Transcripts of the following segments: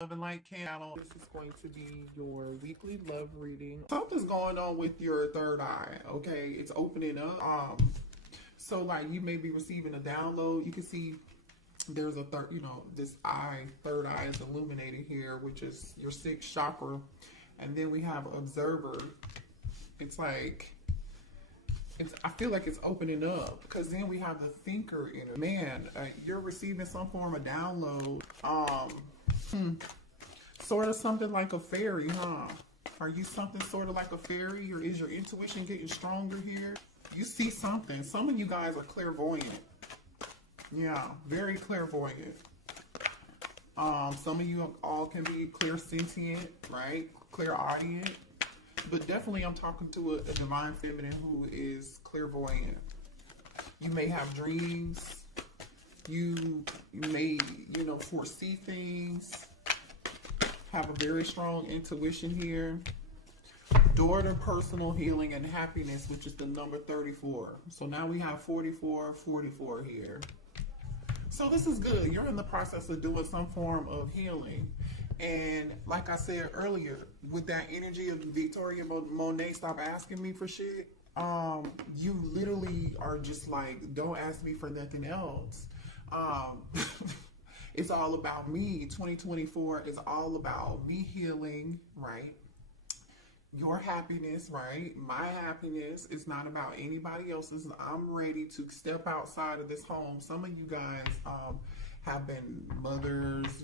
Love and Light channel. This is going to be your weekly love reading. Something's going on with your third eye, okay? It's opening up. So like you may be receiving a download. You can see there's a this third eye is illuminated here, which is your sixth chakra. And then we have observer. It's like, I feel like it's opening up because then we have the thinker in it. Man, you're receiving some form of download. Sort of something like a fairy, huh? Are you something sort of like a fairy, or is your intuition getting stronger here? You see something. Some of you guys are clairvoyant. Yeah, very clairvoyant. Some of you all can be clairsentient, right? Clairaudient. But definitely I'm talking to a divine feminine who is clairvoyant. You may have dreams. You may, foresee things. Have a very strong intuition here. Door to personal healing and happiness, which is the number 34. So now we have 44 here. So this is good. You're in the process of doing some form of healing. And like I said earlier, with that energy of Victoria Monet, stop asking me for shit. You literally are just like, don't ask me for nothing else. It's all about me. 2024 is all about me healing, right? Your happiness, right? My happiness is not about anybody else's. I'm ready to step outside of this home. Some of you guys have been mothers,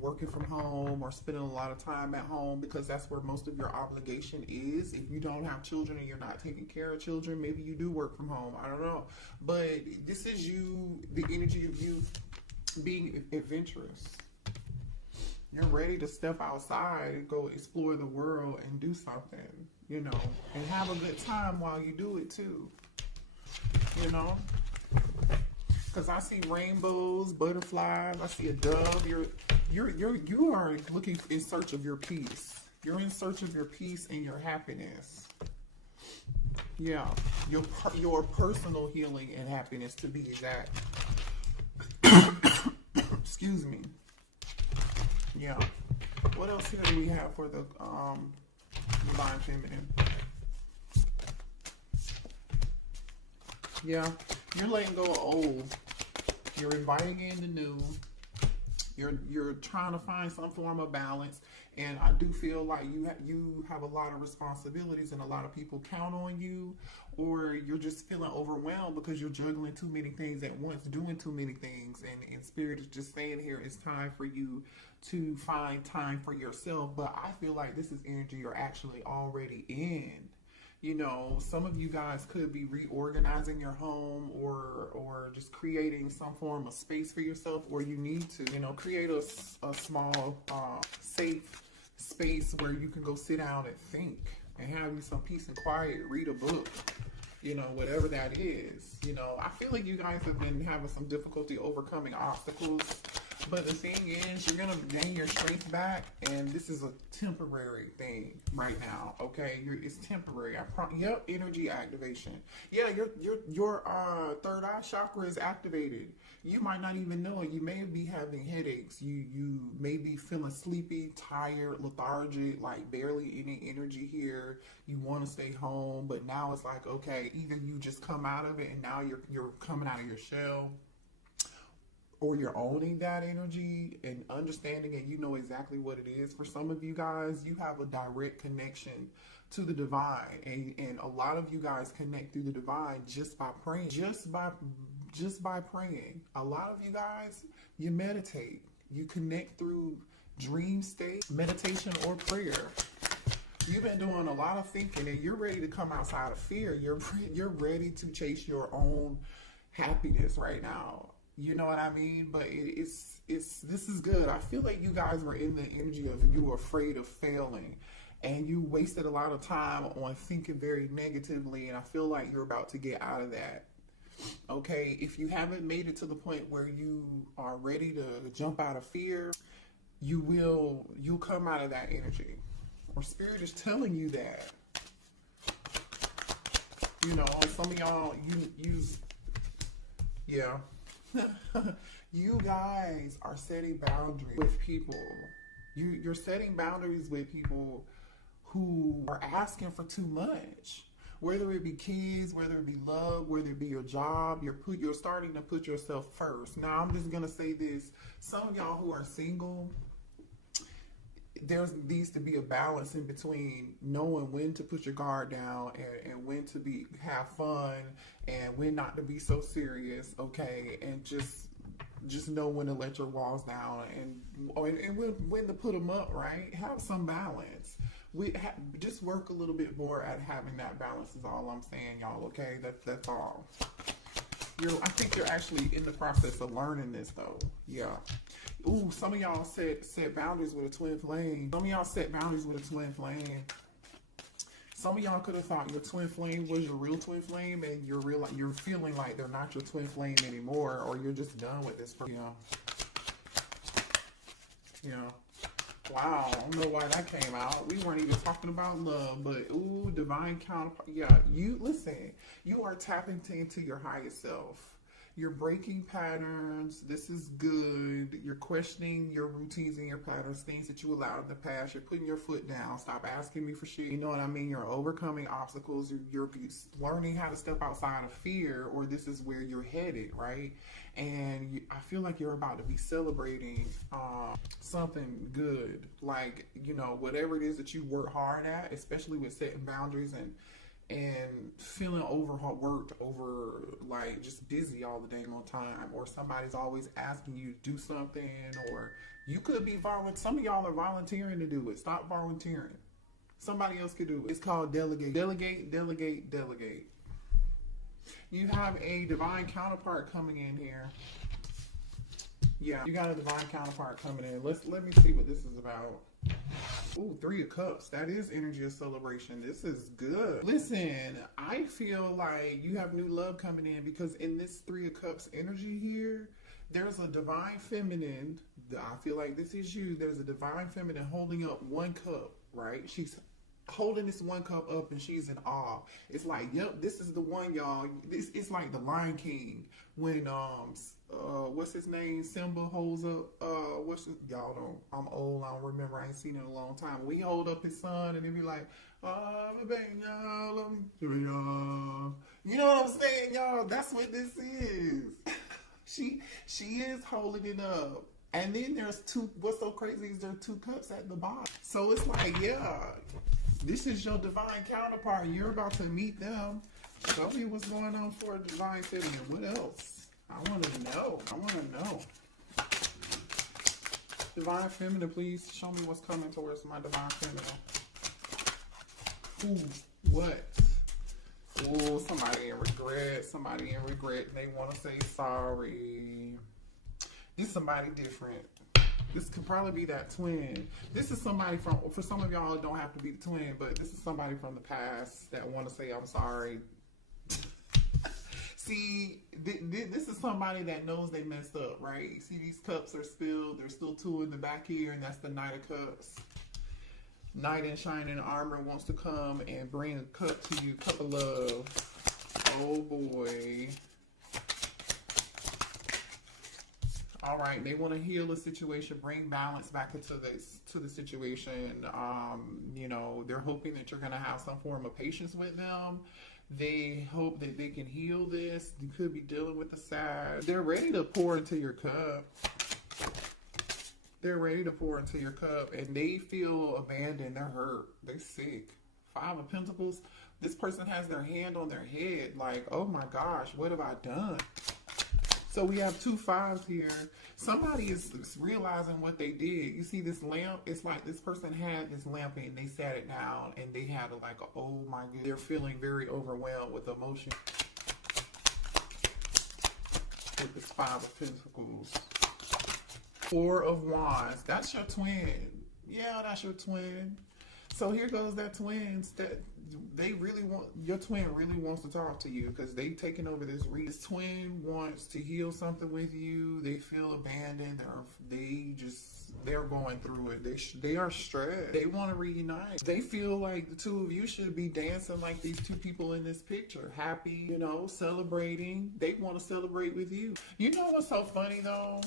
working from home or spending a lot of time at home because that's where most of your obligation is. If you don't have children and you're not taking care of children, maybe you do work from home. I don't know. But this is you, the energy of you being adventurous. You're ready to step outside and go explore the world and do something, and have a good time while you do it too, because I see rainbows, butterflies, I see a dove. You are looking in search of your peace. You're in search of your peace and your happiness. Yeah, your personal healing and happiness, to be exact. Excuse me. Yeah. What else here do we have for the divine feminine? Yeah. You're letting go of old. You're inviting in the new. You're trying to find some form of balance. And I do feel like you have a lot of responsibilities and a lot of people count on you, or you're just feeling overwhelmed because you're juggling too many things at once, doing too many things. And Spirit is just saying here, it's time for you to find time for yourself. But I feel like this is energy you're actually already in. Some of you guys could be reorganizing your home or just creating some form of space for yourself, or you need to, create a small, safe space where you can go sit down and think and have you some peace and quiet, read a book, whatever that is. I feel like you guys have been having some difficulty overcoming obstacles. But the thing is, you're going to gain your strength back, and this is a temporary thing right now, okay? It's temporary. Yep, energy activation. Yeah, your third eye chakra is activated. You might not even know it. You may be having headaches. You may be feeling sleepy, tired, lethargic, like barely any energy here. You want to stay home, but now it's like, okay, either you just come out of it, and now you're coming out of your shell, or you're owning that energy and understanding it. You know exactly what it is. For some of you guys, you have a direct connection to the divine, and a lot of you guys connect through the divine just by praying. Just by praying. A lot of you guys, you meditate. You connect through dream state, meditation, or prayer. You've been doing a lot of thinking, and you're ready to come outside of fear. You're ready to chase your own happiness right now. You know what I mean? But this is good. I feel like you guys were in the energy of you were afraid of failing, and you wasted a lot of time on thinking very negatively, and I feel like you're about to get out of that. Okay, if you haven't made it to the point where you are ready to jump out of fear, you'll come out of that energy. Or Spirit is telling you that. Some of y'all, yeah. You guys are setting boundaries with people. You're setting boundaries with people who are asking for too much. Whether it be kids, whether it be love, whether it be your job, you're starting to put yourself first. Now I'm just gonna say this: some of y'all who are single, there needs to be a balance in between knowing when to put your guard down and when to have fun and when not to be so serious, okay? And just know when to let your walls down and when to put them up, right? Have some balance. Just work a little bit more at having that balance is all I'm saying, y'all, okay? That's all. I think you're actually in the process of learning this, though. Yeah. Ooh, some of y'all set boundaries with a twin flame. Some of y'all set boundaries with a twin flame. Some of y'all could have thought your twin flame was your real twin flame, and you're feeling like they're not your twin flame anymore, or you're just done with this person. Yeah. Wow, I don't know why that came out. We weren't even talking about love, but ooh, divine counterpart. Yeah, listen, you are tapping into your highest self. You're breaking patterns. This is good. You're questioning your routines and your patterns, things that you allowed in the past. You're putting your foot down. Stop asking me for shit. You know what I mean? You're overcoming obstacles. You're learning how to step outside of fear, or this is where you're headed, right? And I feel like you're about to be celebrating something good. Like, whatever it is that you work hard at, especially with setting boundaries and feeling overworked, like just busy all the dang on time, or somebody's always asking you to do something, or you could be some of y'all are volunteering to do it. Stop volunteering. Somebody else could do it. It's called delegate. Delegate, delegate, delegate. You have a divine counterpart coming in here. Yeah, you got a divine counterpart coming in. Let me see what this is about. Ooh, 3 of Cups. That is energy of celebration. This is good. Listen, I feel like you have new love coming in, because in this 3 of Cups energy here, there's a divine feminine. I feel like this is you. There's a divine feminine holding up 1 cup, right? She's holding this 1 cup up and she's in awe. It's like, yep, this is the one, y'all. It's like the Lion King when what's his name? Simba holds up y'all don't, I'm old, I don't remember, I ain't seen it in a long time. We hold up his son and he be like, baby, y'all, let me do it, y'all. You know what I'm saying, y'all? That's what this is. She is holding it up. And then there's 2, what's so crazy is there are 2 cups at the bottom. So it's like, yeah, this is your divine counterpart. You're about to meet them. Show me what's going on for a divine feminine. What else? I want to know. Divine feminine, please show me what's coming towards my divine feminine. Ooh, what? Ooh, somebody in regret. They want to say sorry. This is somebody different. This could probably be that twin. This is somebody for some of y'all, it don't have to be the twin, but this is somebody from the past that want to say, I'm sorry. See, this is somebody that knows they messed up, right? See, these cups are spilled. There's still 2 in the back here, and that's the Knight of Cups. Knight in shining armor wants to come and bring a cup to you, cup of love. Oh, boy. All right, they want to heal a situation, bring balance back into the situation. They're hoping that you're going to have some form of patience with them. They hope that they can heal this. You could be dealing with the sad. They're ready to pour into your cup. And they feel abandoned. They're hurt. They're sick. 5 of Pentacles. This person has their hand on their head like, oh my gosh, what have I done? So we have 2 5s here. Somebody is realizing what they did. You see this lamp? It's like this person had this lamp and they sat it down and they had oh my goodness. They're feeling very overwhelmed with emotion. With this 5 of Pentacles. 4 of Wands. That's your twin. Yeah, that's your twin. So here goes that twins that they really want, your twin really wants to talk to you because they taking over this read. This twin wants to heal something with you. They feel abandoned. They're going through it. They are stressed. They want to reunite. They feel like the two of you should be dancing like these two people in this picture. Happy, you know, celebrating. They want to celebrate with you. You know what's so funny though?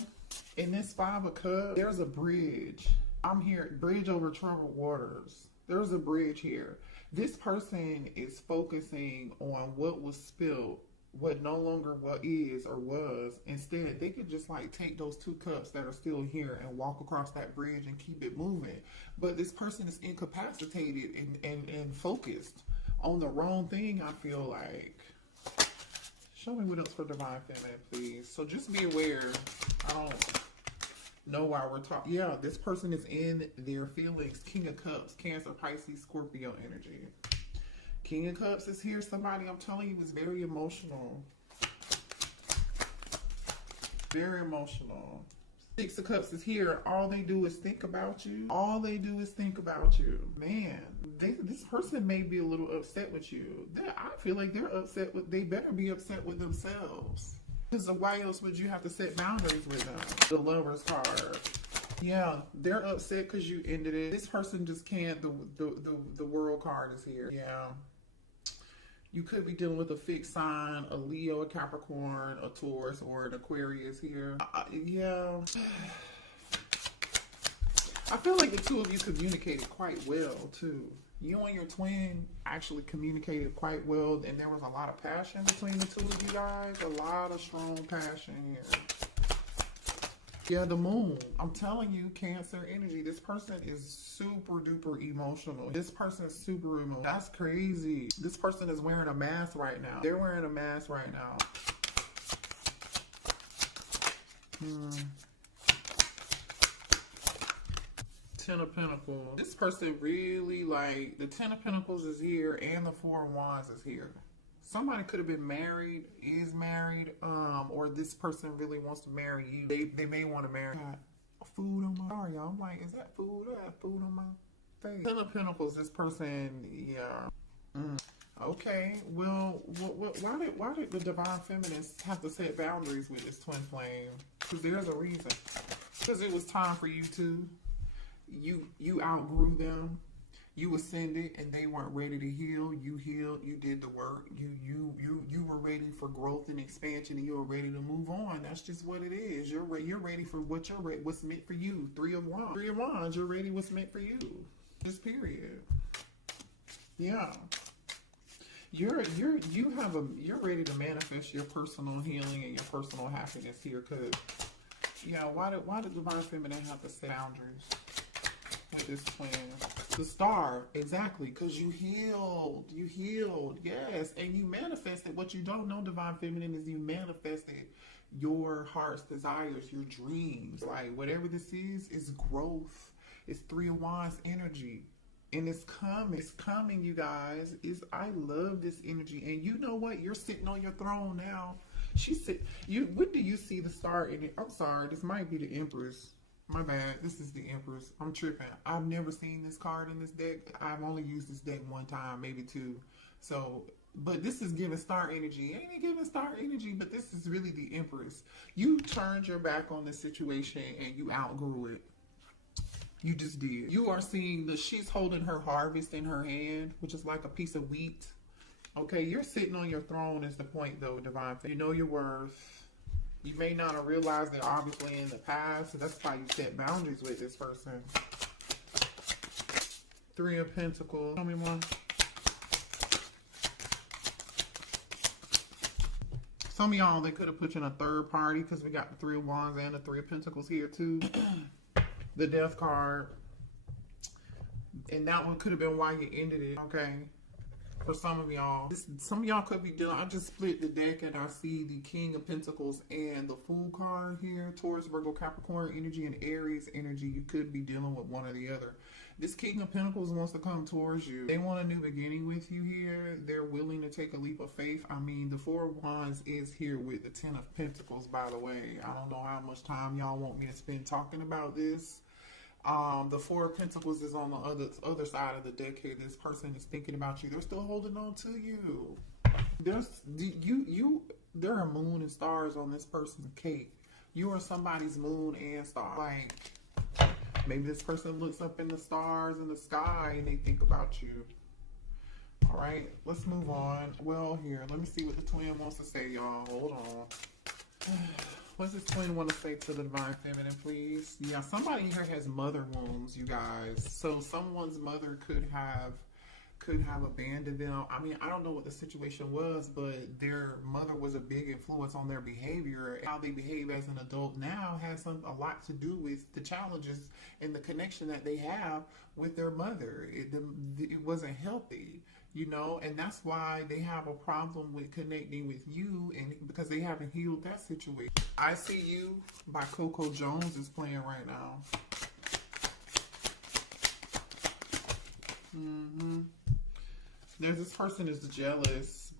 In this Five of Cups, there's a bridge. I'm here, bridge over troubled waters. There's a bridge here. This person is focusing on what was spilled, what no longer what is or was. Instead, they could just like take those two cups that are still here and walk across that bridge and keep it moving. But this person is incapacitated and focused on the wrong thing, I feel like. Show me what else for Divine Feminine, please. So just be aware. I don't know why we're talking. Yeah, this person is in their feelings. King of Cups, Cancer, Pisces, Scorpio energy. King of Cups is here. Somebody, I'm telling you, is very emotional. Very emotional. Six of Cups is here. All they do is think about you. All they do is think about you. Man, this person may be a little upset with you. I feel like they're upset with, they better be upset with themselves. Because why else would you have to set boundaries with them? The Lover's card. Yeah, they're upset because you ended it. This person just can't. The World card is here. Yeah. You could be dealing with a fixed sign, a Leo, a Capricorn, a Taurus, or an Aquarius here. Yeah. I feel like the two of you communicated quite well, too. You and your twin actually communicated quite well, and there was a lot of passion between the two of you guys. A lot of strong passion here. Yeah, the Moon. I'm telling you, Cancer energy. This person is super duper emotional. This person is super emotional. That's crazy. This person is wearing a mask right now. They're wearing a mask right now. Ten of Pentacles. This person really, like, the Ten of Pentacles is here and the Four of Wands is here. Somebody could have been married, is married, or this person really wants to marry you. They may want to marry. Got food on my, sorry y'all, I'm like, is that food? I have food on my face. Ten of Pentacles, this person, yeah. Okay, well, why did the Divine Feminines have to set boundaries with this twin flame? Because there's a reason. Because it was time for you to. You outgrew them. You ascended and they weren't ready to heal. You healed. You did the work. You were ready for growth and expansion, and you were ready to move on. That's just what it is. You're ready for what's meant for you. Three of Wands. Three of Wands. You're ready what's meant for you. Just period. Yeah. You're ready to manifest your personal healing and your personal happiness here. Cause yeah, why did Divine Feminine have to set boundaries with this twin? The Star, exactly, because you healed, yes, and you manifested. What you don't know, Divine Feminine, is you manifested your heart's desires, your dreams. Like, whatever this is growth. It's Three of Wands energy, and it's coming, you guys. I love this energy, and you know what? You're sitting on your throne now. When do you see the Star in it? I'm sorry, this might be the Empress. My bad. This is the Empress. I'm tripping. I've never seen this card in this deck. I've only used this deck one time, maybe two. So, but this is giving Star energy. Ain't it giving Star energy? But this is really the Empress. You turned your back on the situation and you outgrew it. You just did. You are seeing she's holding her harvest in her hand, which is like a piece of wheat. Okay, you're sitting on your throne is the point though, Divine. You know your worth. You may not have realized it obviously in the past, so that's why you set boundaries with this person. Three of Pentacles. Tell me more. Some of y'all, they could have put you in a third party because we got the Three of Wands and the Three of Pentacles here too. The Death card. And that one could have been why you ended it, okay? For some of y'all, some of y'all could be dealing. I just split the deck and I see the King of Pentacles and the Fool card here. Taurus, Virgo, Capricorn energy, and Aries energy. You could be dealing with one or the other. This King of Pentacles wants to come towards you. They want a new beginning with you here. They're willing to take a leap of faith. I mean, the Four of Wands is here with the Ten of Pentacles, by the way. I don't know how much time y'all want me to spend talking about this. The Four of Pentacles is on the other side of the deck here. This person is thinking about you. They're still holding on to you. There are moon and stars on this person's cake. You are somebody's moon and star. Like, maybe this person looks up in the stars in the sky and they think about you. All right, let's move on. Well, here, let me see what the twin wants to say, y'all. Hold on. What's this twin want to say to the Divine Feminine, please? Yeah, somebody here has mother wounds, you guys. So someone's mother could have abandoned them. I mean, I don't know what the situation was, but their mother was a big influence on their behavior. How they behave as an adult now has a lot to do with the challenges and the connection that they have with their mother. It wasn't healthy, you know, and that's why they have a problem with connecting with you, and because they haven't healed that situation. I See You by Coco Jones is playing right now. There's this person is jealous.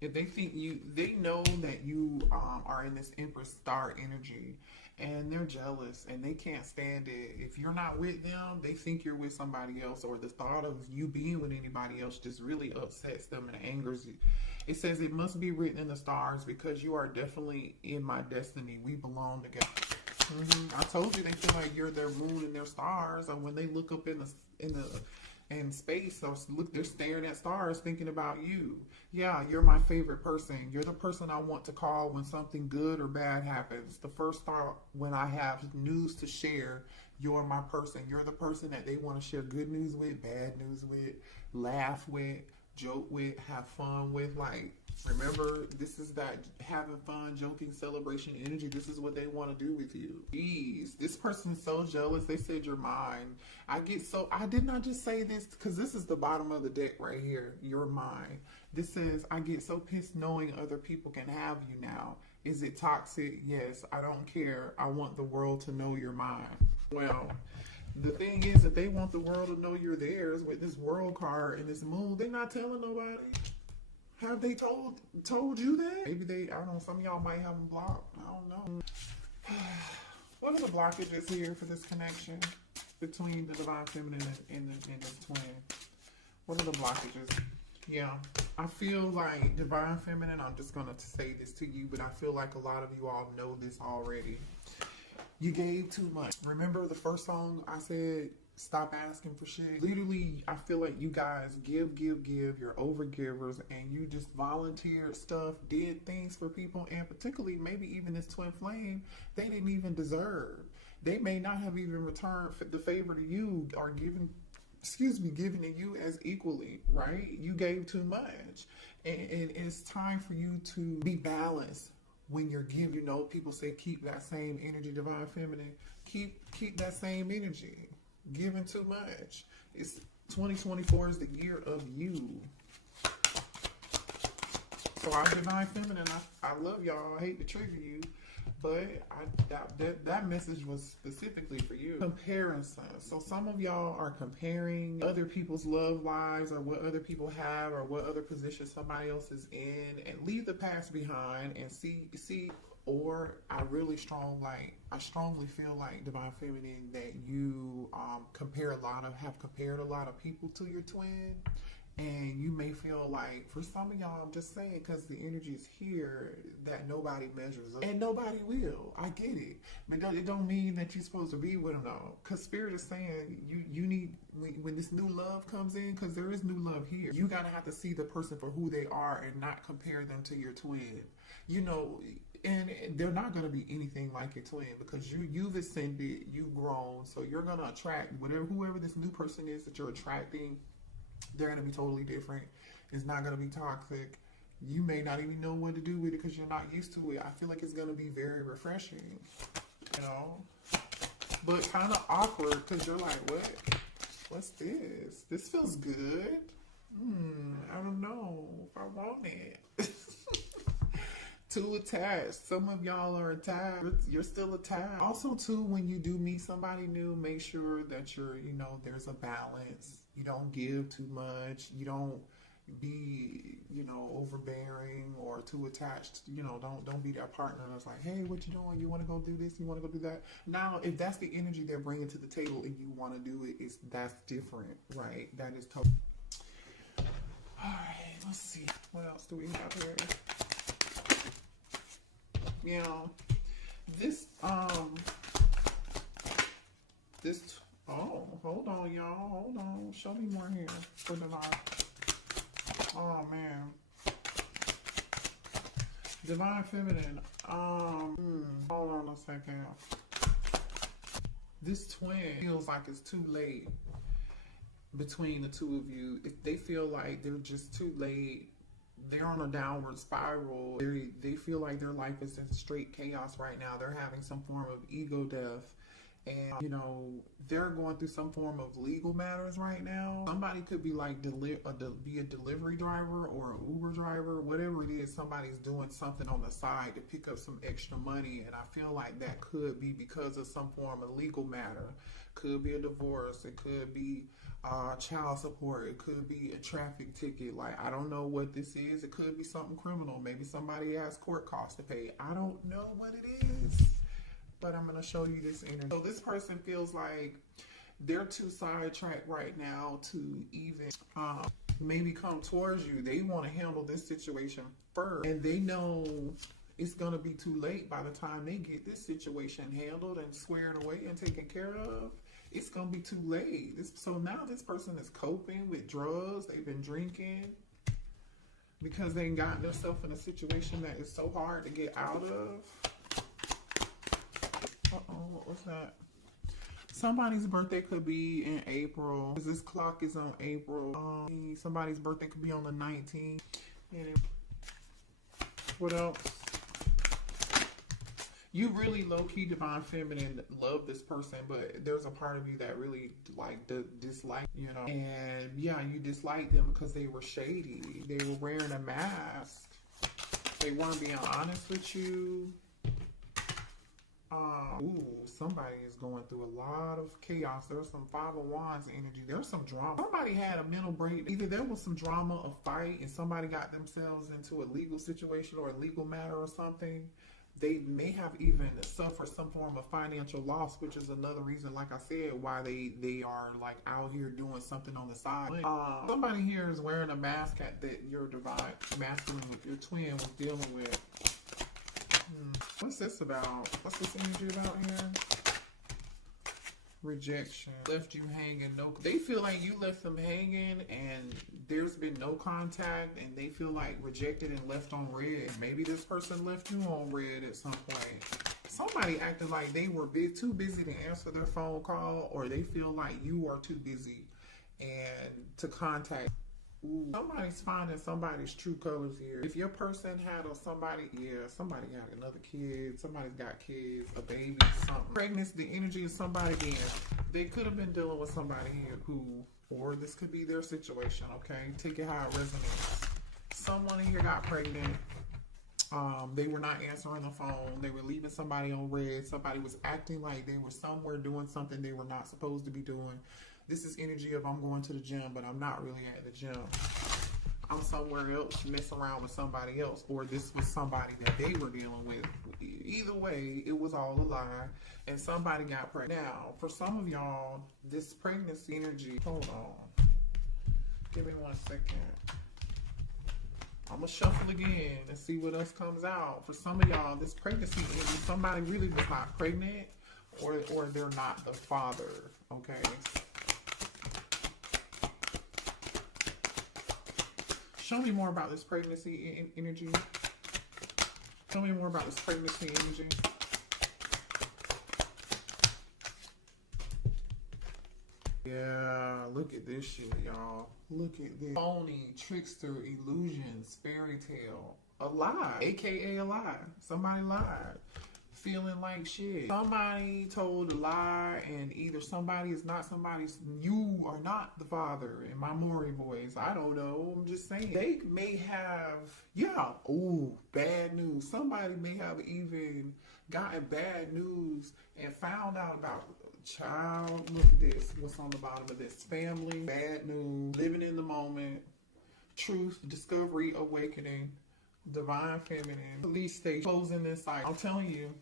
If they think they know that you are in this Empress star energy, and they're jealous and they can't stand it. If you're not with them, they think you're with somebody else, or the thought of you being with anybody else just really upsets them and angers you. It says it must be written in the stars because you are definitely in my destiny. We belong together. I told you they feel like you're their moon and their stars, and when they look up in space, or look, they're staring at stars thinking about you. Yeah, you're my favorite person. You're the person I want to call when something good or bad happens. The first thought when I have news to share, you're my person. You're the person that they want to share good news with, bad news with, laugh with, joke with, have fun with. Like, remember, this is that having fun, joking, celebration energy. This is what they want to do with you. Jeez, this person's so jealous. They said you're mine. I did not just say this because this is the bottom of the deck right here. You're mine. This says, I get so pissed knowing other people can have you now. Is it toxic? Yes, I don't care. I want the world to know you're mine. Well, the thing is that they want the world to know you're theirs with this world card and this moon. They're not telling nobody. Have they told you that? Maybe I don't know, some of y'all might have them blocked. I don't know. What are the blockages here for this connection between the Divine Feminine and the twin? What are the blockages? Yeah, I feel like Divine Feminine, I'm just going to say this to you, but I feel like a lot of you all know this already. You gave too much. Remember the first song I said, stop asking for shit? Literally, I feel like you guys give. You're over givers, and you just volunteered stuff, did things for people, and particularly maybe even this twin flame, they didn't even deserve. They may not have even returned the favor to you or given to you as equally, right? You gave too much, and it's time for you to be balanced. When you're giving, you know, people say keep that same energy, Divine Feminine. Keep that same energy. Giving too much. It's 2024 is the year of you. So our Divine Feminine, I love y'all. I hate to trigger you, but that message was specifically for you. Comparison. So some of y'all are comparing other people's love lives, or what other people have, or what other position somebody else is in, and leave the past behind and see. Or I strongly feel like Divine Feminine that you have compared a lot of people to your twin, and you may feel like, for some of y'all, I'm just saying, because the energy is here, that nobody measures up, and nobody will. I get it, but it don't mean that you're supposed to be with them though, because Spirit is saying you need, when this new love comes in, because there is new love here, you gotta have to see the person for who they are and not compare them to your twin, you know. And they're not going to be anything like your twin, because you've ascended, you've grown, so you're going to attract whoever this new person is that you're attracting. They're going to be totally different. It's not going to be toxic. You may not even know what to do with it because you're not used to it. I feel like it's going to be very refreshing, you know, but kind of awkward because you're like, what's this? This feels good. I don't know if I want it. Too attached. Some of y'all are attached. You're still attached. Also, too, when you do meet somebody new, make sure that there's a balance. You don't give too much. You don't be, you know, overbearing or too attached. You know, don't be that partner that's like, hey, what you doing? You want to go do this? You want to go do that? Now, if that's the energy they're bringing to the table and you want to do it, that's different, right? That is totally. All right, let's see. What else do we have here? You know, this, oh, hold on, y'all. Hold on. Show me more here for Divine. Oh, man. Divine Feminine. Hold on a second. This twin feels like it's too late between the two of you. If they feel like they're just too late, they're on a downward spiral. They feel like their life is in straight chaos right now. They're having some form of ego death. And, you know, they're going through some form of legal matters right now. Somebody could be like, be a delivery driver or an Uber driver, whatever it is. Somebody's doing something on the side to pick up some extra money. And I feel like that could be because of some form of legal matter. Could be a divorce. It could be child support. It could be a traffic ticket. Like, I don't know what this is. It could be something criminal. Maybe somebody has court costs to pay. I don't know what it is. But I'm going to show you this energy. So this person feels like they're too sidetracked right now to even maybe come towards you. They want to handle this situation first. And they know it's going to be too late by the time they get this situation handled and squared away and taken care of. It's going to be too late. So now this person is coping with drugs. They've been drinking because they got themselves in a situation that is so hard to get out of. Uh-oh, what was that? Somebody's birthday could be in April. This clock is on April. Somebody's birthday could be on the 19th. And what else? You really low-key Divine Feminine love this person, but there's a part of you that really dislike, you know. And yeah, you dislike them because they were shady. They were wearing a mask. They weren't being honest with you. Somebody is going through a lot of chaos. There's some Five of Wands energy. There's some drama. Somebody had a mental break. Either there was some drama, a fight, and somebody got themselves into a legal situation or a legal matter or something. They may have even suffered some form of financial loss, which is another reason, like I said, why they are like out here doing something on the side. Somebody here is wearing a mask that your divine masculine, your twin was dealing with. What's this about? What's this energy about here? Rejection. Left you hanging. No, they feel like you left them hanging and there's been no contact and they feel like rejected and left on red. Maybe this person left you on red at some point. Somebody acted like they were too busy to answer their phone call, or they feel like you are too busy and to contact. Somebody's finding somebody's true colors here. If your person had somebody had another kid, somebody's got kids, a baby, something. Pregnancy, the energy of somebody again. They could have been dealing with somebody here or this could be their situation, okay? Take it how it resonates. Someone here got pregnant. They were not answering the phone. They were leaving somebody on red. Somebody was acting like they were somewhere doing something they were not supposed to be doing. This is energy of I'm going to the gym, but I'm not really at the gym. I'm somewhere else messing around with somebody else, or this was somebody that they were dealing with. Either way, it was all a lie, and somebody got pregnant. Now, for some of y'all, this pregnancy energy, hold on. Give me 1 second. I'm going to shuffle again and see what else comes out. For some of y'all, this pregnancy energy, somebody really was not pregnant, or they're not the father, okay? Show me more about this pregnancy energy. Tell me more about this pregnancy energy. Yeah, look at this shit, y'all. Look at this. Phony, trickster, illusions, fairy tale. A lie, aka a lie. Somebody lied. Feeling like shit. Somebody told a lie, and either somebody is not somebody's. You are not the father in my Maury voice. I don't know. I'm just saying. They may have, bad news. Somebody may have even gotten bad news and found out about child. Look at this. What's on the bottom of this? Family, bad news, living in the moment. truth, discovery, awakening, divine feminine, police station, closing this cycle. I'm telling you,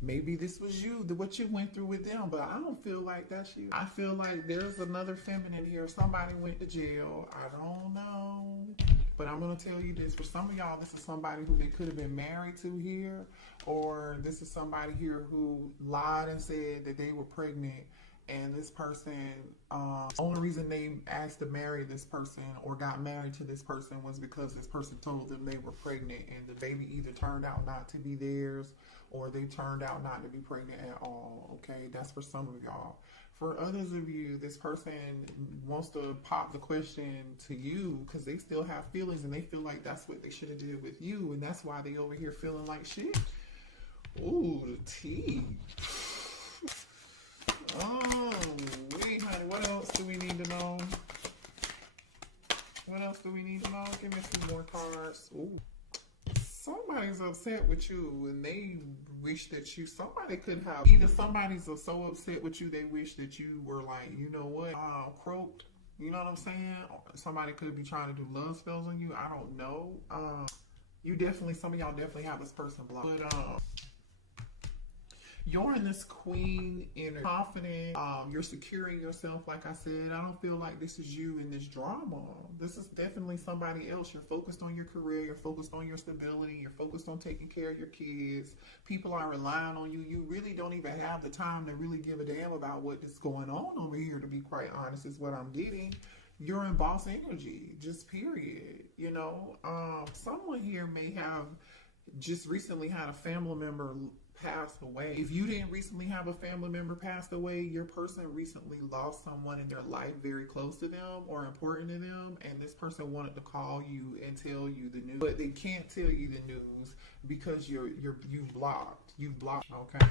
maybe this was you, what you went through with them, but I don't feel like that's you. I feel like there's another feminine here. Somebody went to jail. I don't know. But I'm going to tell you this. For some of y'all, this is somebody who they could have been married to here, or this is somebody here who lied and said that they were pregnant. And this person, only reason they asked to marry this person or got married to this person was because this person told them they were pregnant, and the baby either turned out not to be theirs or they turned out not to be pregnant at all. Okay, that's for some of y'all. For others of you, this person wants to pop the question to you because they still have feelings and they feel like that's what they should have did with you, and that's why they over here feeling like shit. Ooh, the tea. Oh, wait, honey, what else do we need to know? What else do we need to know? Give me some more cards. Ooh. Somebody's upset with you and they wish that you, somebody could have, either somebody's so upset with you they wish that you were like, you know what, croaked. You know what I'm saying? Somebody could be trying to do love spells on you. I don't know. You definitely, some of y'all definitely have this person blocked. But, you're in this queen inner confident. You're securing yourself. Like I said, I don't feel like this is you in this drama. This is definitely somebody else. You're focused on your career. You're focused on your stability. You're focused on taking care of your kids. People are relying on you. You really don't even have the time to really give a damn about what is going on over here, to be quite honest, is what I'm getting. You're in boss energy, just period. You know, someone here may have just recently had a family member passed away. If you didn't recently have a family member passed away, your person recently lost someone in their life very close to them or important to them, and this person wanted to call you and tell you the news, but they can't tell you the news because you blocked. You blocked. Okay.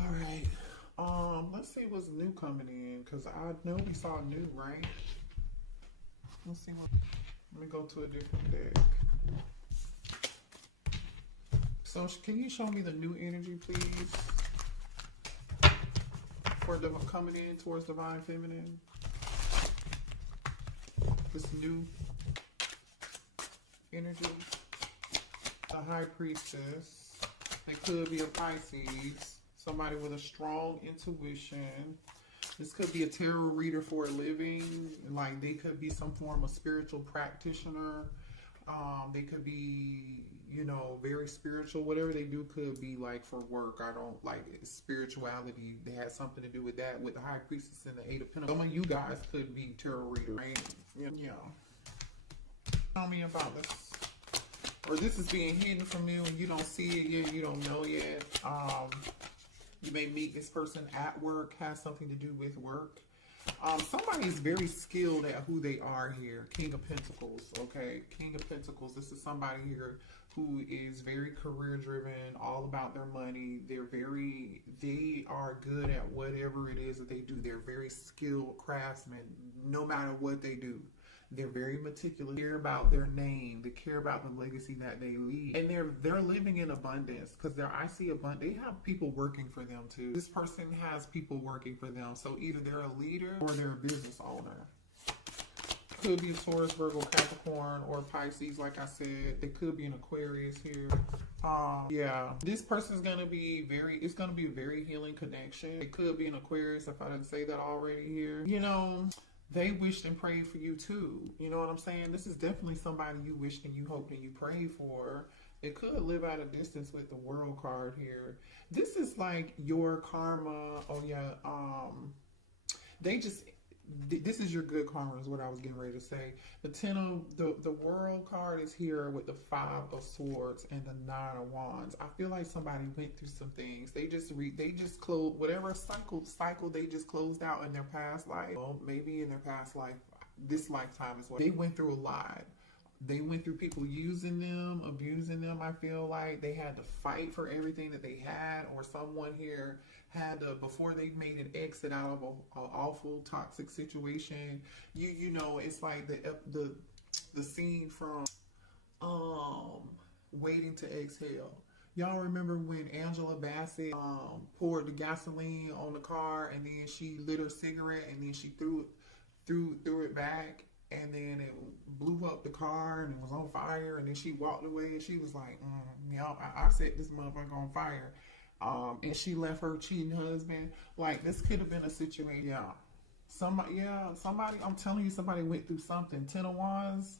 All right. Let's see what's new coming in, because I know we saw new, right? Let's see what. Let me go to a different deck. So can you show me the new energy, please, for the coming in towards divine feminine? This new energy. The high priestess. It could be a Pisces. Somebody with a strong intuition. This could be a tarot reader for a living. Like, they could be some form of spiritual practitioner. They could be, you know, very spiritual. Whatever they do could be like for work. I don't like spirituality. They had something to do with that, with the high priestess and the Eight of Pentacles. Some of you guys could be tarot reader, right? Yeah. Tell me about this. Or this is being hidden from you and you don't see it yet. You don't know yet. You may meet this person at work. Has something to do with work. Somebody is very skilled at who they are here. King of Pentacles, okay? King of Pentacles. This is somebody here who is very career driven, all about their money. They are good at whatever it is that they do. They're very skilled craftsmen, no matter what they do. They're very meticulous. They care about their name. They care about the legacy that they leave, and they're living in abundance because I see abundance. They have people working for them too. This person has people working for them. So either they're a leader or they're a business owner. Could be a Taurus, Virgo, Capricorn, or Pisces. Like I said, they could be an Aquarius here. Yeah, this person's gonna be it's gonna be a very healing connection. It could be an Aquarius if I didn't say that already here. You know, they wished and prayed for you too. You know what I'm saying? This is definitely somebody you wished and you hoped and you prayed for. It could live at a distance with the World card here. This is like your karma. Oh yeah. This is your good karma is what I was getting ready to say. The World card is here with the Five of Swords and the Nine of Wands. I feel like somebody went through some things. They just closed whatever cycle they just closed out in their past life. Well, maybe in their past life, this lifetime is what they went through a lot. They went through people using them, abusing them. I feel like they had to fight for everything that they had, or someone here had to, before they made an exit out of an awful toxic situation. You know, it's like the scene from Waiting to Exhale. Y'all remember when Angela Bassett poured the gasoline on the car and then she lit her cigarette and then she threw it back? and then it blew up the car and it was on fire, and then she walked away and she was like, yeah, I set this motherfucker on fire. And she left her cheating husband. Like, this could have been a situation. Somebody, I'm telling you, somebody went through something. 10 of Wands,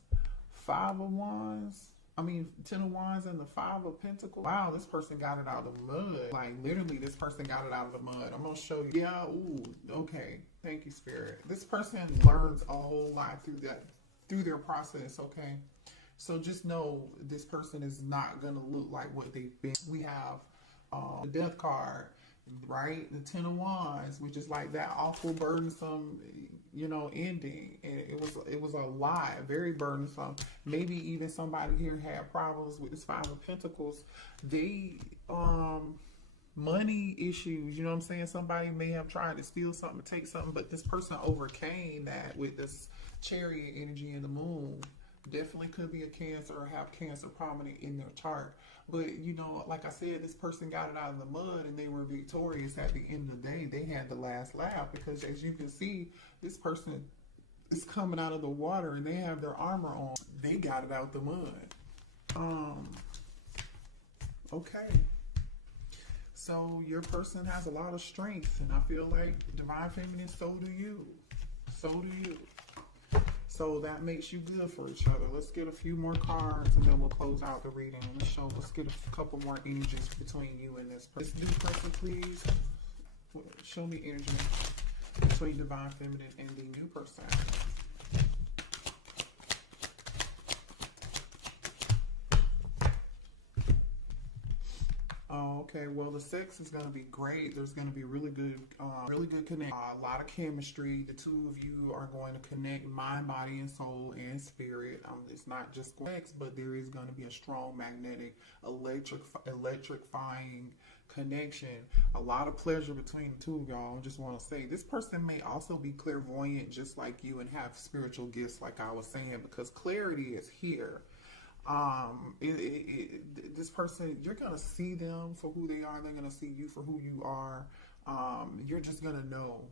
5 of Wands. I mean, 10 of Wands and the 5 of Pentacles. Wow, this person got it out of the mud. Like, literally, this person got it out of the mud. I'm going to show you. Yeah, ooh, okay. Thank you, Spirit. This person learns a whole lot through their process, okay? So just know this person is not going to look like what they've been. We have the Death card, right? The 10 of Wands, which is like that awful, burdensome, ending. And it was a lot, very burdensome. Maybe even somebody here had problems with this 5 of Pentacles. They, money issues, you know what I'm saying? Somebody may have tried to steal something, take something, but this person overcame that with this Chariot energy in the Moon. Definitely could be a Cancer or have Cancer prominent in their chart. But, like I said, this person got it out of the mud and they were victorious at the end of the day. They had the last laugh because, as you can see, this person is coming out of the water and they have their armor on. They got it out the mud. Okay. So your person has a lot of strength, and I feel like Divine Feminine, so do you. So do you. So that makes you good for each other. Let's get a few more cards and then we'll close out the reading. Let's get a couple more energies between you and this person. This new person, please. Show me energy between Divine Feminine and the new person. Okay, well, the sex is going to be great. There's going to be really good connection. A lot of chemistry. The two of you are going to connect mind, body, and soul and spirit. It's not just sex, but there is going to be a strong magnetic, electrifying connection. A lot of pleasure between the two of y'all. I just want to say, this person may also be clairvoyant just like you and have spiritual gifts like I was saying, because clarity is here. This person, you're going to see them for who they are. They're going to see you for who you are. You're just going to know.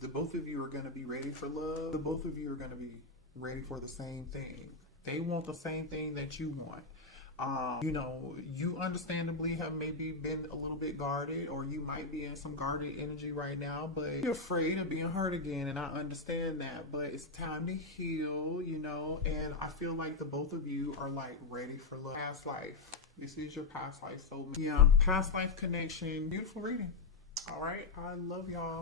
The both of you are going to be ready for love. The both of you are going to be ready for the same thing. They want the same thing that you want. You understandably have maybe been a little bit guarded, or you might be in some guarded energy right now, but you're afraid of being hurt again, and I understand that, but it's time to heal, and I feel like the both of you are like ready for love. Past life. This is your past life. So yeah, past life connection. Beautiful reading. All right. I love y'all.